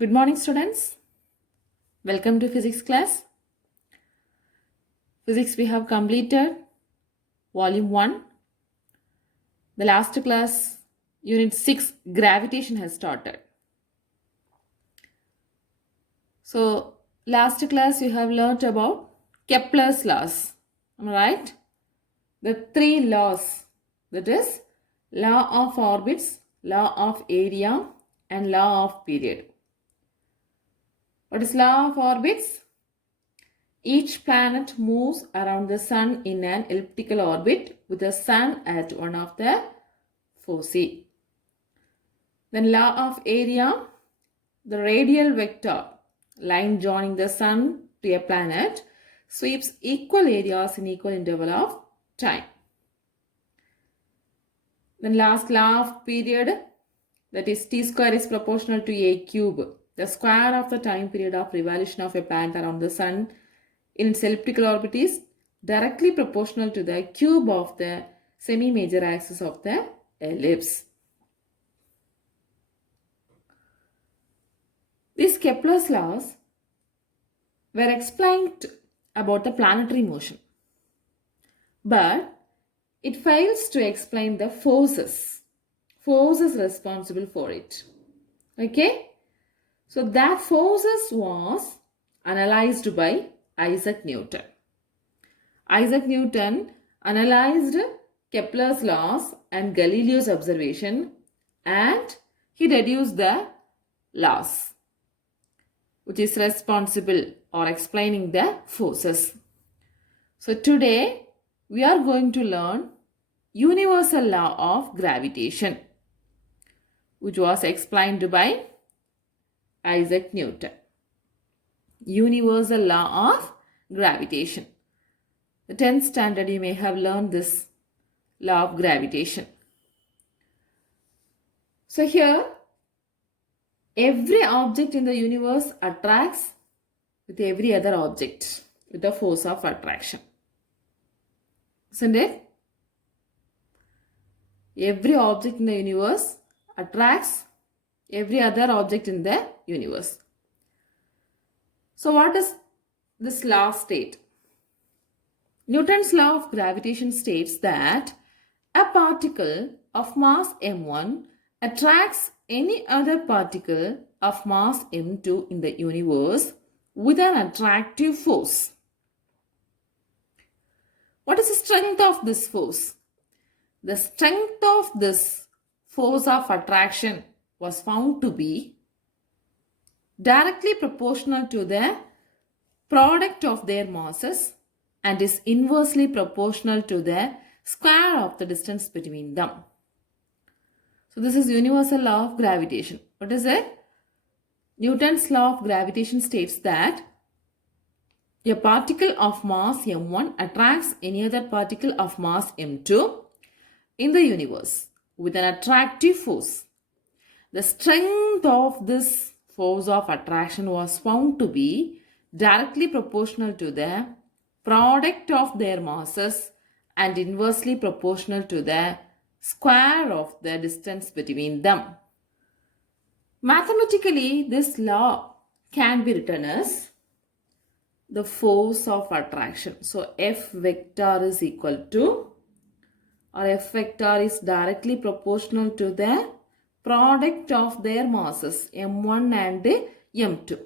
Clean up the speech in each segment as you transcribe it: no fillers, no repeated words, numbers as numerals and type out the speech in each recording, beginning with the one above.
Good morning, students. Welcome to physics class. Physics we have completed volume 1. The last class, unit 6, gravitation has started. So, last class you have learnt about Kepler's laws. Am I right? The 3 laws, that is law of orbits, law of area and law of period. What is law of orbits? Each planet moves around the sun in an elliptical orbit with the sun at one of the foci. Then law of area, the radial vector line joining the sun to a planet sweeps equal areas in equal interval of time. Then last law of period, that is t square is proportional to a cube. The square of the time period of revolution of a planet around the sun in its elliptical orbit is directly proportional to the cube of the semi-major axis of the ellipse. These Kepler's laws were explained about the planetary motion, but it fails to explain the forces responsible for it. Okay? So that forces was analyzed by Isaac Newton. Isaac Newton analyzed Kepler's laws and Galileo's observation, and he deduced the laws which is responsible or explaining the forces. So today we are going to learn universal law of gravitation, which was explained by Isaac Newton. Universal law of gravitation. The 10th standard you may have learned this law of gravitation. So here every object in the universe attracts with every other object with the force of attraction. Isn't it? Every object in the universe attracts every other object in the universe. So what does this law state? Newton's law of gravitation states that a particle of mass m1 attracts any other particle of mass m2 in the universe with an attractive force. What is the strength of this force? The strength of this force of attraction was found to be directly proportional to the product of their masses and is inversely proportional to the square of the distance between them. So this is universal law of gravitation. What is it? Newton's law of gravitation states that a particle of mass m1 attracts any other particle of mass m2 in the universe with an attractive force. The strength of this force of attraction was found to be directly proportional to the product of their masses and inversely proportional to the square of the distance between them. Mathematically, this law can be written as the force of attraction. So F vector is equal to, or F vector is directly proportional to the product of their masses m1 and m2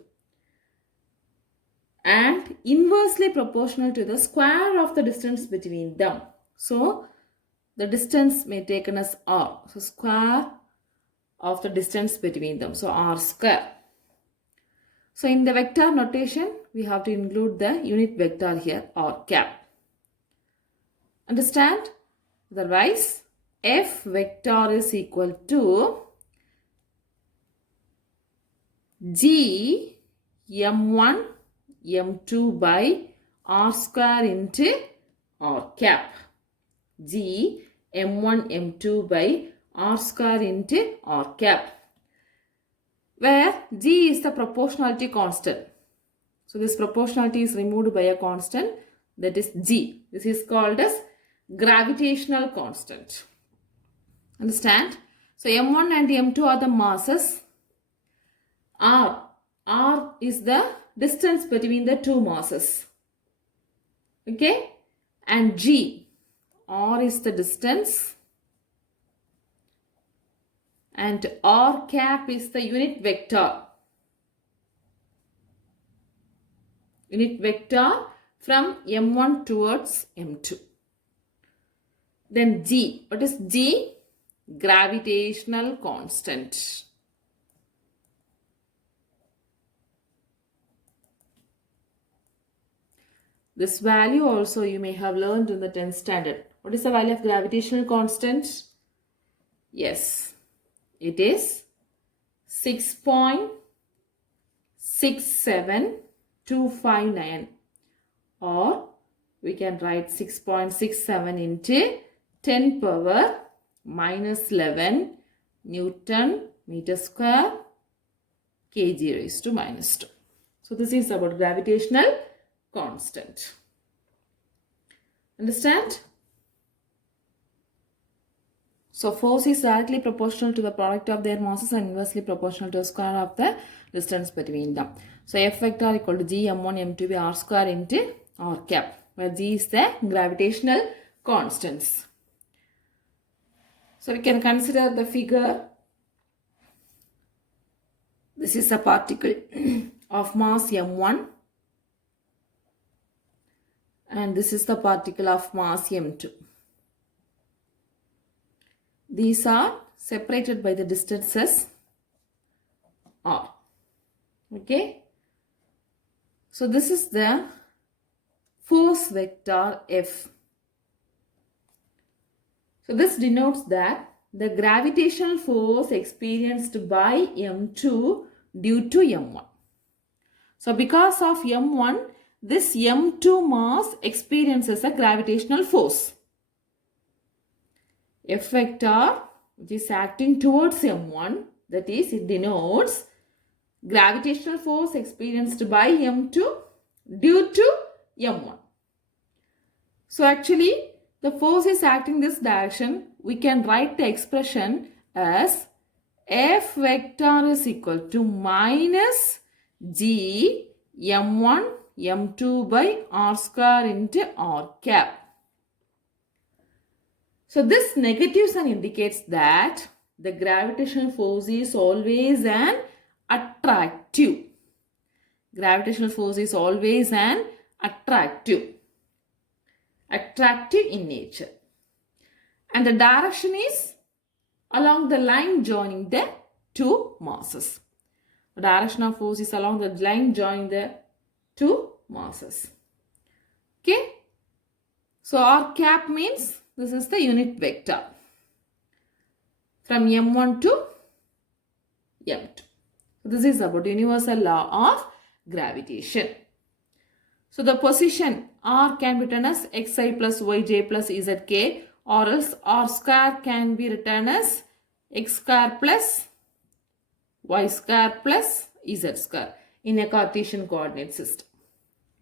and inversely proportional to the square of the distance between them. So the distance may be taken as r. So square of the distance between them. So r square. So in the vector notation, we have to include the unit vector here, r cap. Understand? Otherwise, F vector is equal to G m1 m2 by r square into r cap. G m1 m2 by r square into r cap, where G is the proportionality constant. So this proportionality is removed by a constant, that is G. This is called as gravitational constant. Understand? So m1 and m2 are the masses. R. R is the distance between the two masses. Okay. And G. R is the distance. And R cap is the unit vector. Unit vector from M1 towards M2. Then G. What is G? Gravitational constant. This value also you may have learned in the 10th standard. What is the value of gravitational constant? Yes, it is 6.67259, or we can write 6.67 into 10 power minus 11 Newton meter square kg raised to minus 2. So this is about gravitational constant. Understand? So force is directly proportional to the product of their masses and inversely proportional to the square of the distance between them. So F vector equal to G M1 M2 by R square into R cap, where G is the gravitational constants. So we can consider the figure. This is a particle of mass M1 and this is the particle of mass M2. These are separated by the distances R. Okay. So this is the force vector F. So this denotes that the gravitational force experienced by M2 due to M1. So because of M1, this M2 mass experiences a gravitational force. F vector, which is acting towards M1, that is, it denotes gravitational force experienced by M2 due to M1. So actually, the force is acting this direction. We can write the expression as F vector is equal to minus G M1 M2 by R square into R cap. So this negative sign indicates that the gravitational force is always an attractive. Gravitational force is always an attractive in nature. And the direction is along the line joining the two masses. The direction of force is along the line joining the two masses. Okay. So R cap means this is the unit vector from M1 to M2. This is about universal law of gravitation. So the position R can be written as xi plus yj plus zk, or else R square can be written as x square plus y square plus z square in a Cartesian coordinate system.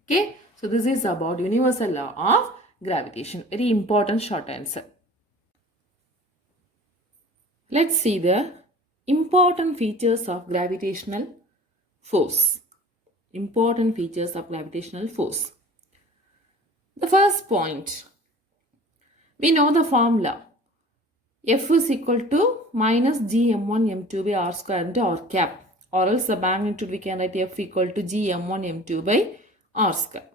Okay. So this is about universal law of gravitation. Very important short answer. Let's see the important features of gravitational force. Important features of gravitational force. The first point, we know the formula. F is equal to minus G M1 M2 by R square into R cap, or else the magnitude we can write F equal to G M1 M2 by R square.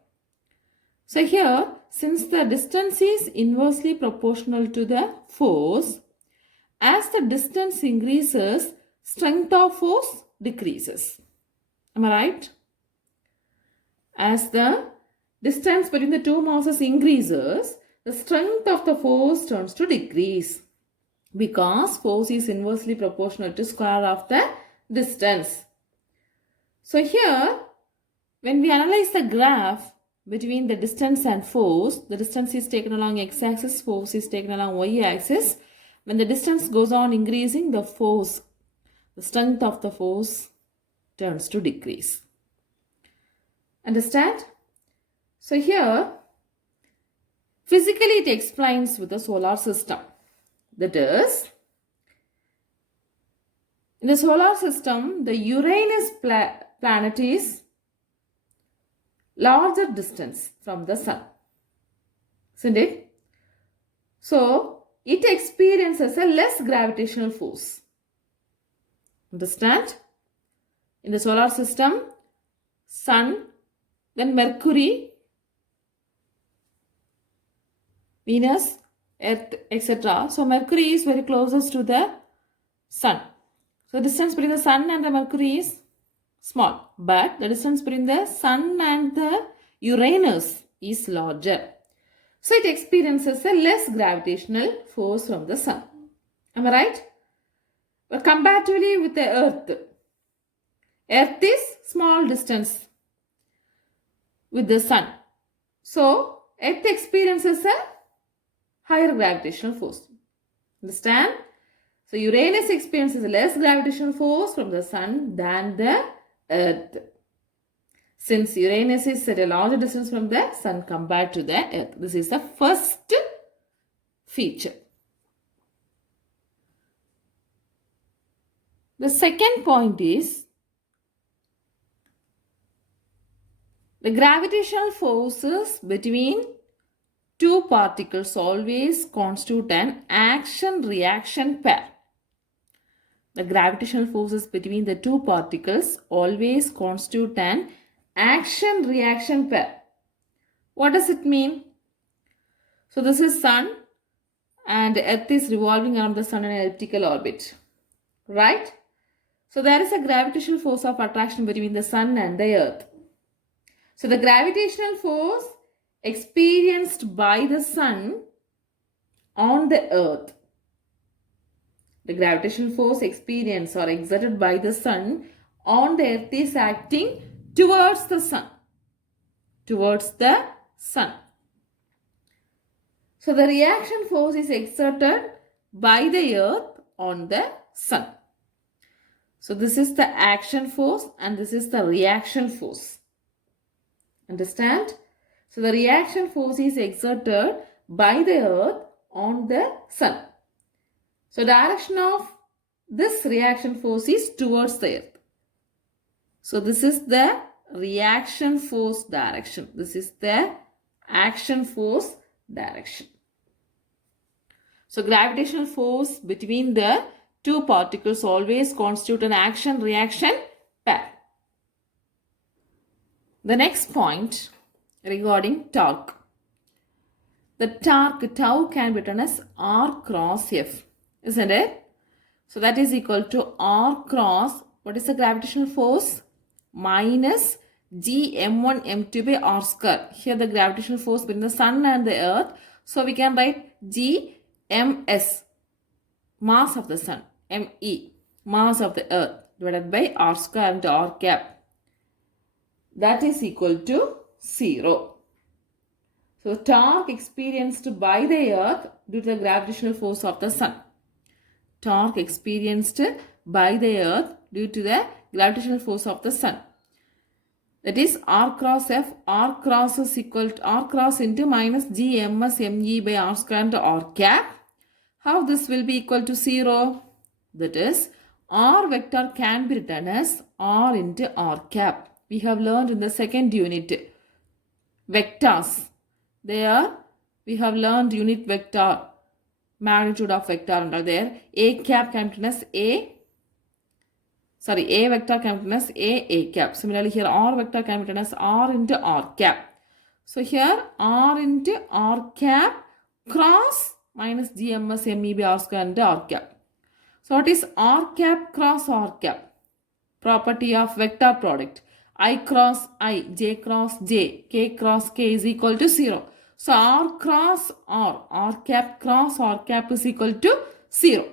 So here, since the distance is inversely proportional to the force, as the distance increases, strength of force decreases. Am I right? As the distance between the two masses increases, the strength of the force turns to decrease, because force is inversely proportional to square of the distance. So here, when we analyze the graph between the distance and force, the distance is taken along x-axis, force is taken along y-axis. When the distance goes on increasing, the force, the strength of the force turns to decrease. Understand? So here, physically it explains with the solar system. That is, In the solar system, the Uranus planet is larger distance from the sun, isn't it? So, it experiences a less gravitational force. Understand? In the solar system, sun, then Mercury, Venus, Earth, etc. So, Mercury is very closest to the sun. So, the distance between the sun and the Mercury is small, but the distance between the sun and the Uranus is larger. So, it experiences a less gravitational force from the sun. Am I right? But comparatively with the Earth, Earth is small distance with the sun. So, Earth experiences a higher gravitational force. Understand? So, Uranus experiences less gravitational force from the sun than the Earth. Since Uranus is at a larger distance from the sun compared to the Earth. This is the first feature. The second point is the gravitational forces between two particles always constitute an action-reaction pair. The gravitational forces between the two particles always constitute an action-reaction pair. What does it mean? So this is sun and Earth is revolving around the sun in an elliptical orbit. Right? So there is a gravitational force of attraction between the sun and the Earth. So the gravitational force experienced by the sun on the Earth. The gravitational force experienced or exerted by the sun on the Earth is acting towards the sun. Towards the sun. So the reaction force is exerted by the Earth on the sun. So this is the action force and this is the reaction force. Understand? So the reaction force is exerted by the Earth on the sun. So direction of this reaction force is towards the Earth. So this is the reaction force direction. This is the action force direction. So gravitational force between the two particles always constitute an action-reaction pair. The next point regarding torque. The torque tau can be written as R cross F, isn't it? So that is equal to R cross, what is the gravitational force? Minus G m1 m2 by R square. Here the gravitational force between the sun and the earth. So we can write G ms, mass of the sun, me, mass of the earth, divided by R square into R cap. That is equal to 0. So the torque experienced by the earth due to the gravitational force of the sun. Torque experienced by the earth due to the gravitational force of the sun. That is R cross F. R cross is equal to R cross into minus G ms me by R square into R cap. How this will be equal to 0? That is R vector can be written as R into R cap. We have learned in the second unit vectors. There we have learned unit vector, magnitude of vector under there. A cap can be written as A vector can be written as A cap. Similarly here R vector can be written as R into R cap. So here R into R cap cross minus GMS ME by R square into R cap. So what is R cap cross R cap? Property of vector product. I cross I, J cross J, K cross K is equal to 0. So R cross R cap cross R cap is equal to 0.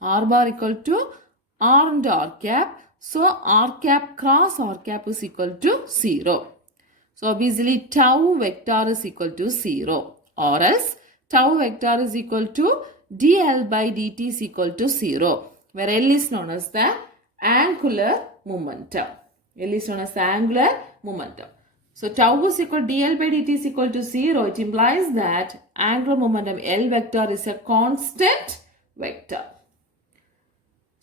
R bar equal to R into R cap. So R cap cross R cap is equal to 0. So obviously tau vector is equal to 0. Or else tau vector is equal to dl by dt is equal to 0. Where L is known as the angular momentum. L is known as the angular momentum. So tau is equal to dl by dt is equal to 0. It implies that angular momentum L vector is a constant vector.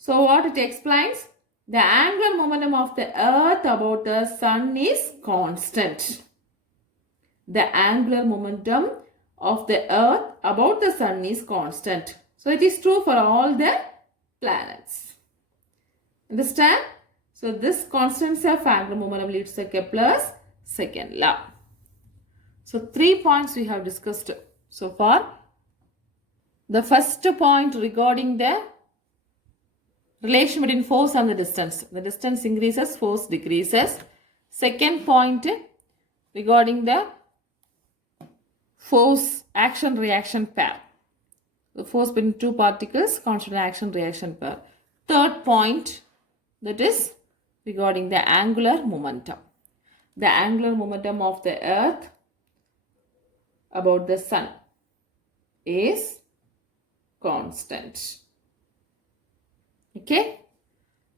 So what it explains? The angular momentum of the earth about the sun is constant. The angular momentum of the earth about the sun is constant. So it is true for all the planets. Understand? So this constancy of angular momentum leads to Kepler's second law. So 3 points we have discussed so far. The first point regarding the relation between force and the distance. The distance increases, force decreases. Second point regarding the force action reaction pair. The force between two particles, constant action reaction pair. Third point, that is regarding the angular momentum. The angular momentum of the earth about the sun is constant. Okay,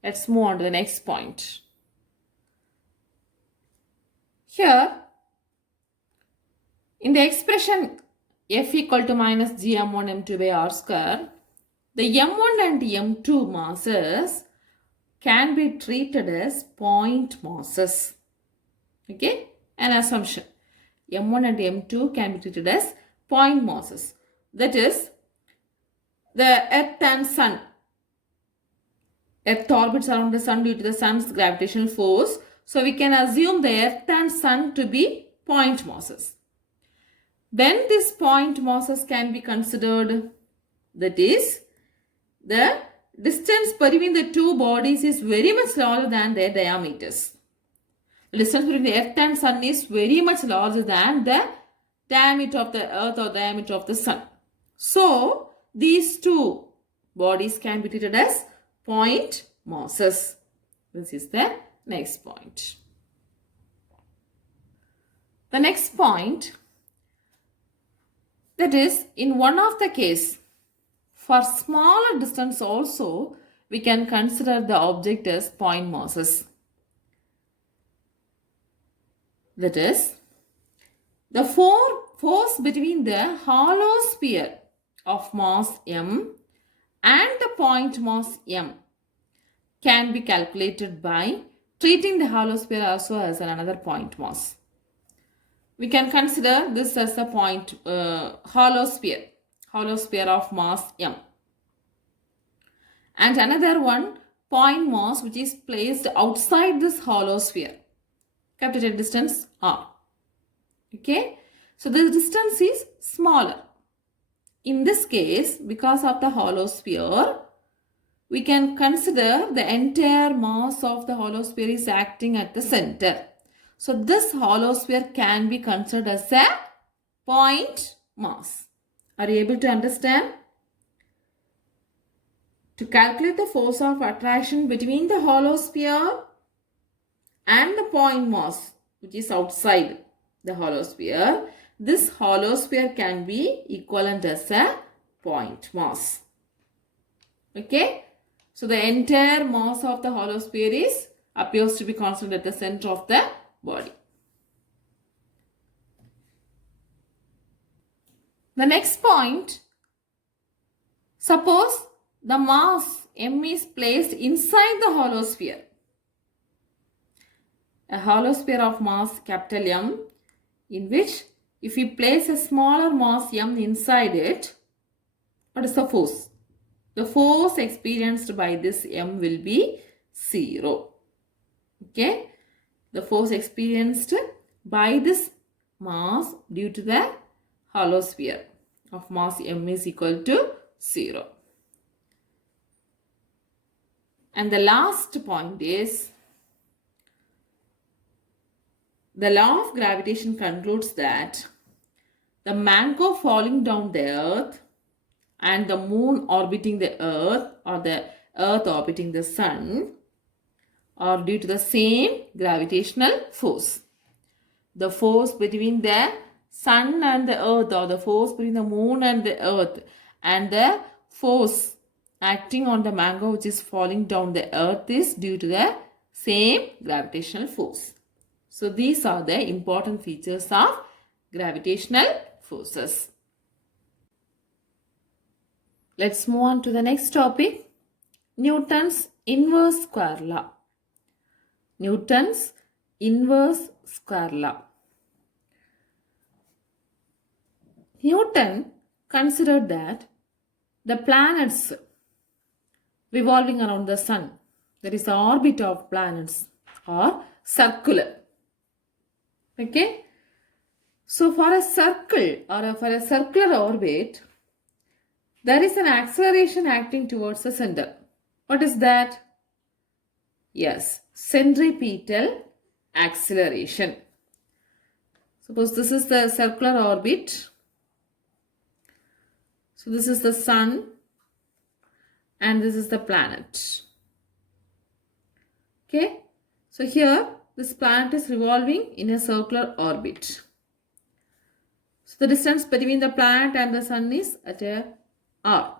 let's move on to the next point. Here, in the expression F equal to minus g m1 m2 by r square, the m1 and m2 masses can be treated as point masses. Okay, an assumption. M1 and M2 can be treated as point masses. That is, the earth and sun. Earth orbits around the sun due to the sun's gravitational force. So we can assume the earth and sun to be point masses. When these point masses can be considered, that is, the distance between the two bodies is very much larger than their diameters. The distance between the earth and sun is very much larger than the diameter of the earth or diameter of the sun. So, these two bodies can be treated as point masses. This is the next point. The next point, that is, in one of the case, for smaller distance also, we can consider the object as point masses. That is, the force between the hollow sphere of mass m and the point mass m can be calculated by treating the hollow sphere also as another point mass. We can consider this as a point hollow sphere of mass m. And another one, point mass, which is placed outside this hollow sphere, kept at a distance r. Okay, so the distance is smaller. In this case, because of the hollow sphere, we can consider the entire mass of the hollow sphere is acting at the center. So this hollow sphere can be considered as a point mass. Are you able to understand? To calculate the force of attraction between the hollow sphere and the point mass, which is outside the hollow sphere, this hollow sphere can be equivalent as a point mass. Okay, so the entire mass of the hollow sphere appears to be constant at the center of the body. The next point, suppose the mass m is placed inside the hollow sphere. A hollow sphere of mass capital M, in which if we place a smaller mass m inside it, what is the force? The force experienced by this m will be 0. Okay, the force experienced by this mass due to the hollow sphere of mass m is equal to 0. And the last point is, the law of gravitation concludes that the mango falling down the earth and the moon orbiting the earth, or the earth orbiting the sun, are due to the same gravitational force. The force between the sun and the earth, or the force between the moon and the earth, and the force acting on the mango which is falling down the earth is due to the same gravitational force. So these are the important features of gravitational forces. Let's move on to the next topic. Newton's inverse square law. Newton's inverse square law. Newton considered that the planets revolving around the sun, that is the orbit of planets, are circular. Okay? So for a circle or for a circular orbit, there is an acceleration acting towards the center. What is that? Yes, centripetal acceleration. Suppose this is the circular orbit. So this is the sun and this is the planet. Okay. So here this planet is revolving in a circular orbit. So the distance between the planet and the sun is at a r.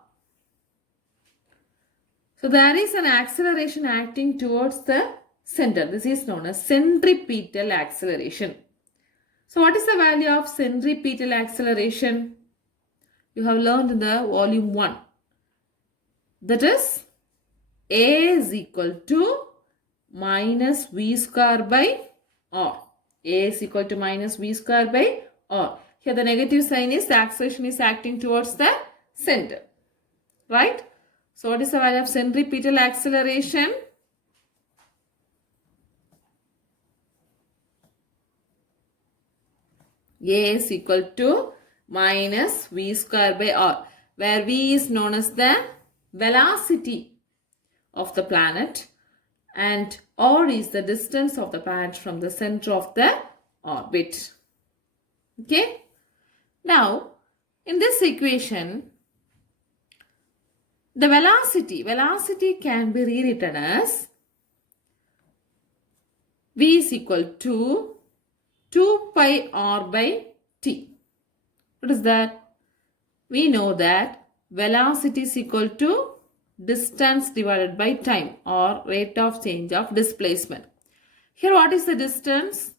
So there is an acceleration acting towards the center. This is known as centripetal acceleration. So what is the value of centripetal acceleration? You have learned in the volume 1. That is A is equal to minus v square by r. A is equal to minus v square by r. Here the negative sign is the acceleration is acting towards the center. Right? So what is the value of centripetal acceleration? A is equal to minus v square by r, where v is known as the velocity of the planet and r is the distance of the planet from the center of the orbit. Okay. Now, in this equation, the velocity can be rewritten as v is equal to 2 pi r by t. What is that? We know that velocity is equal to distance divided by time or rate of change of displacement. Here what is the distance?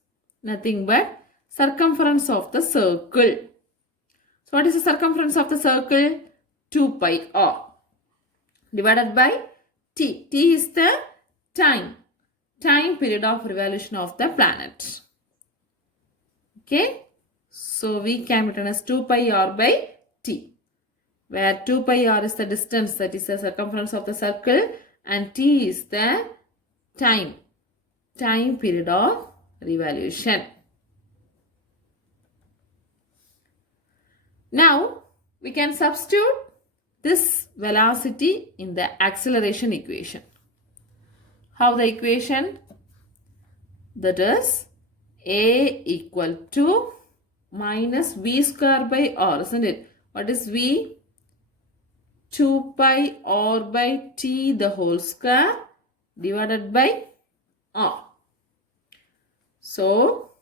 Nothing but circumference of the circle. So what is the circumference of the circle? 2 pi r divided by t. T is the time period of revolution of the planet. Okay. So we can written as 2 pi r by t, where 2 pi r is the distance, that is the circumference of the circle, and t is the time period of revolution. Now we can substitute this velocity in the acceleration equation. How the equation? That is A equal to minus v square by r, isn't it? What is v? 2 pi r by t the whole square divided by r. So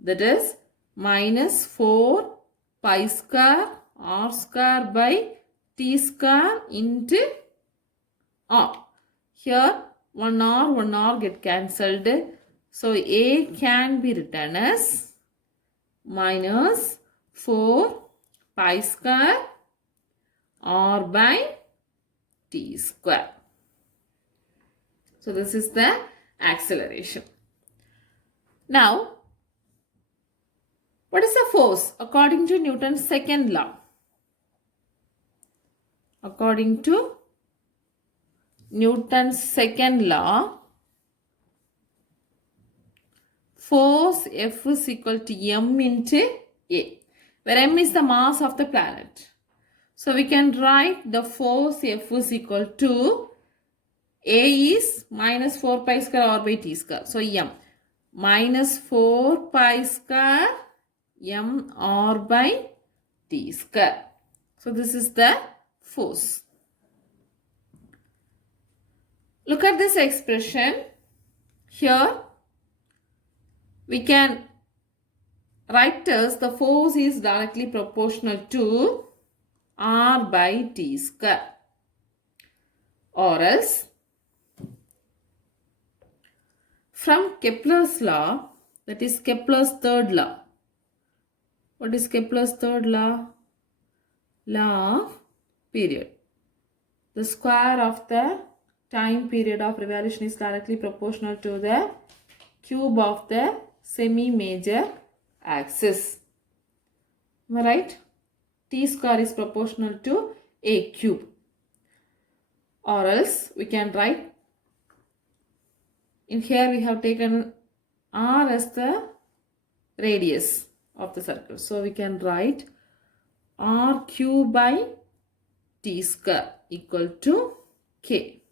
that is minus 4 pi square r square by t square into r. Here 1 r get cancelled. So A can be written as minus 4 pi square r by t square. So this is the acceleration. Now, what is the force according to Newton's second law? According to Newton's second law, force F is equal to m into A, where m is the mass of the planet. So we can write the force F is equal to A is minus 4 pi square r by t square. So m minus 4 pi square m r by t square. So this is the force. Look at this expression. Here we can write as the force is directly proportional to r by t square, or else from Kepler's law, that is Kepler's third law. What is Kepler's third law? Law of period. the square of the time period of revolution is directly proportional to the cube of the semi-major axis. Am I right? T square is proportional to a cube. Or else we can write, in here we have taken r as the radius of the circle. So we can write r cube by t square equal to k.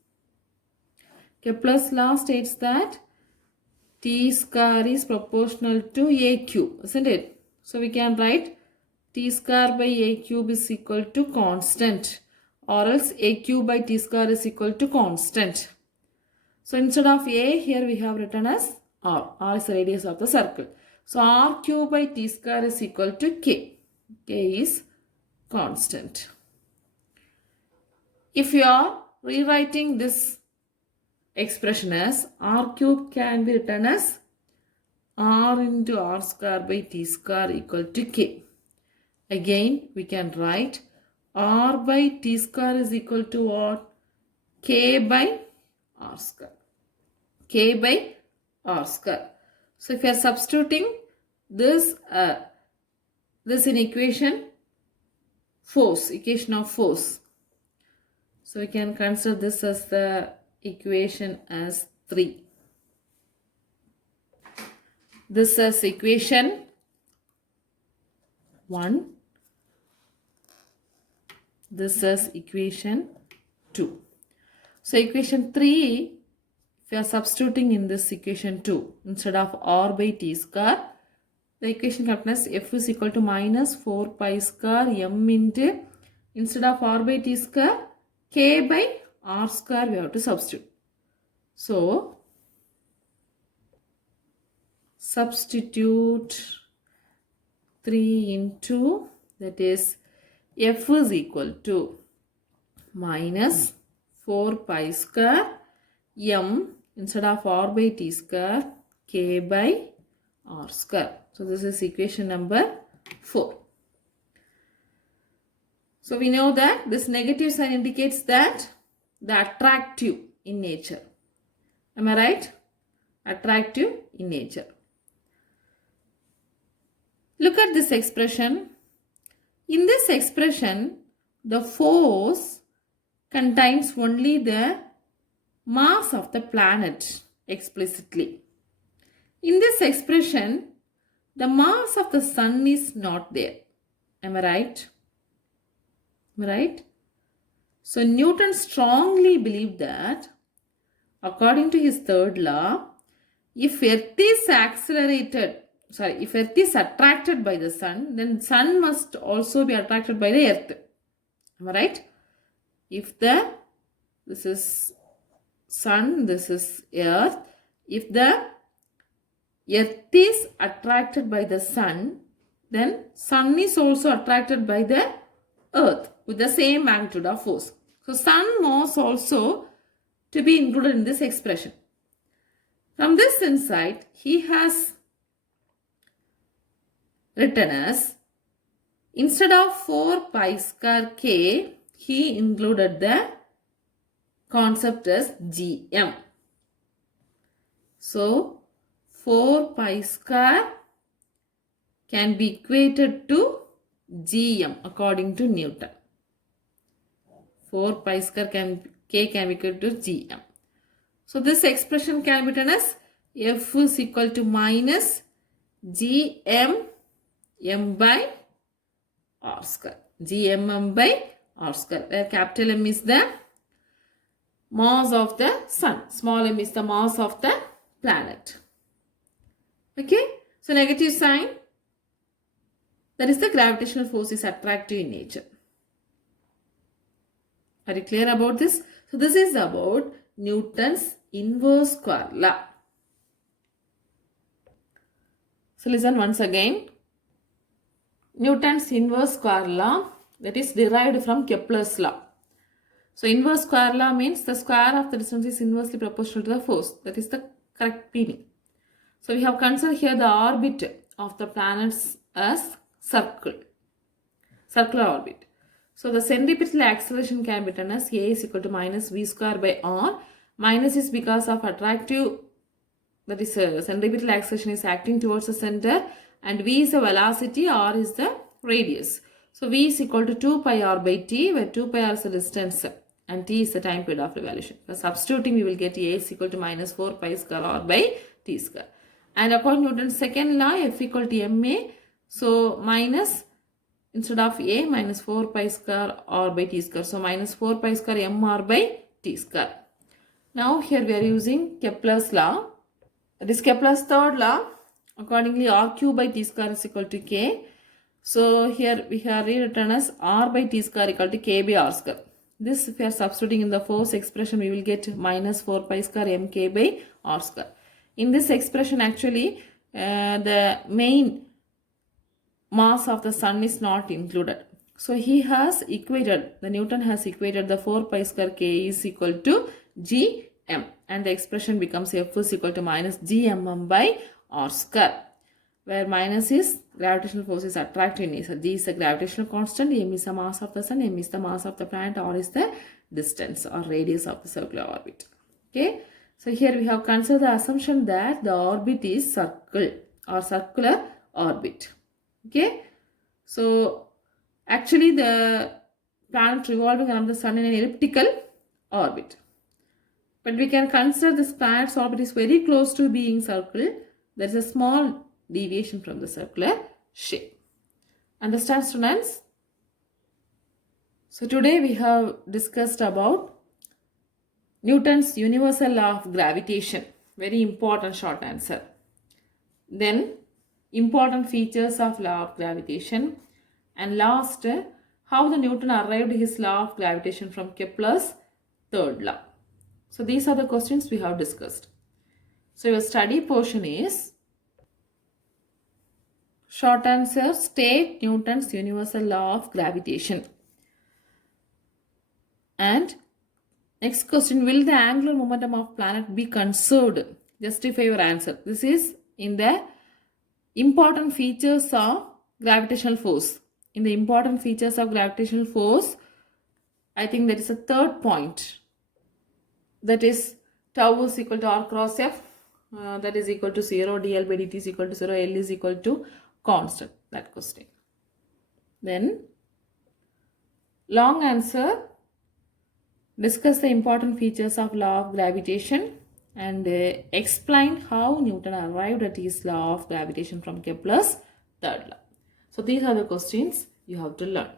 Kepler's law states that t square is proportional to a cube, isn't it? So we can write t square by a cube is equal to constant, or else a cube by t square is equal to constant. So instead of a, here we have written as r. R is the radius of the circle. So r cube by t square is equal to k. K is constant. If you are rewriting this expression as r cube, can be written as r into r square by t square equal to k. Again, we can write r by t square is equal to what? K by r square. K by r square. So if you are substituting this in equation of force. So we can consider this as the equation as 3. This is equation 1. This is equation 2. So equation 3, if you are substituting in this equation 2, instead of r by t square, the equation comes f is equal to minus 4 pi square m into, instead of r by t square, k by r square we have to substitute. So substitute 3 into, that is f is equal to minus 4 pi square m, instead of r by t square, k by r square. So this is equation number 4. So we know that this negative sign indicates that the attractive in nature. Am I right? Attractive in nature. Look at this expression. In this expression, the force contains only the mass of the planet explicitly. In this expression, the mass of the sun is not there. Am I right? Am I right? So Newton strongly believed that, according to his third law, if Earth is attracted by the sun, then sun must also be attracted by the Earth. Am I right? If this is sun, this is Earth. If the Earth is attracted by the sun, then sun is also attracted by the Earth with the same magnitude of force. So sun was also to be included in this expression. From this insight, he has written as, instead of 4 pi square k, he included the concept as gm. So 4 pi square can be equated to gm according to Newton. 4 pi square k can be equal to gm. So this expression can be written as f is equal to minus gm m by r square. Gm m by r square, where capital M is the mass of the sun, small m is the mass of the planet. Okay, so negative sign, that is the gravitational force is attractive in nature. Are you clear about this? So this is about Newton's inverse square law. So listen once again. Newton's inverse square law, that is derived from Kepler's law. So inverse square law means the square of the distance is inversely proportional to the force. That is the correct meaning. So we have considered here the orbit of the planets as circular orbit. So the centripetal acceleration can be written as A is equal to minus V square by R. Minus is because of attractive, that is centripetal acceleration is acting towards the center, and V is the velocity, R is the radius. So V is equal to 2 pi R by T, where 2 pi R is the distance and T is the time period of revolution. For substituting, we will get A is equal to minus 4 pi square R by T square. And according to Newton's second law, F equal to ma. So minus, instead of A, minus 4 pi square R by T square. So minus 4 pi square mr by T square. Now here we are using Kepler's law. That is Kepler's third law. Accordingly, R cube by T square is equal to K. So here we have rewritten as R by T square equal to K by R square. This, if we are substituting in the force expression, we will get minus 4 pi square mk by R square. In this expression, actually, the main mass of the sun is not included. So he has equated, the Newton has equated the 4 pi square K is equal to Gm, and the expression becomes F is equal to minus Gmm by R square, where minus is gravitational force is attractive nature. G is the gravitational constant, m is the mass of the sun, m is the mass of the planet, r is the distance or radius of the circular orbit. Okay, so here we have considered the assumption that the orbit is circle or circular orbit. Okay, so actually the planet revolving around the sun in an elliptical orbit. But we can consider this planet's orbit is very close to being circle. There is a small deviation from the circular shape. Understand, students? So today we have discussed about Newton's universal law of gravitation. Very important short answer. Then important features of law of gravitation. And last, how the Newton arrived his law of gravitation from Kepler's third law. So these are the questions we have discussed. So your study portion is short answer, state Newton's universal law of gravitation. And next question, will the angular momentum of planet be conserved? Justify your answer. This is in the important features of gravitational force. In the important features of gravitational force, I think that is a third point. That is tau is equal to r cross f, that is equal to 0, dl by dt is equal to 0, L is equal to constant, that question. Then long answer, discuss the important features of law of gravitation and explain how Newton arrived at his law of gravitation from Kepler's third law. So these are the questions you have to learn.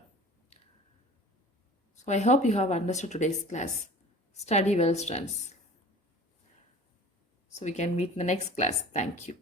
So I hope you have understood today's class. Study well, students. So we can meet in the next class. Thank you.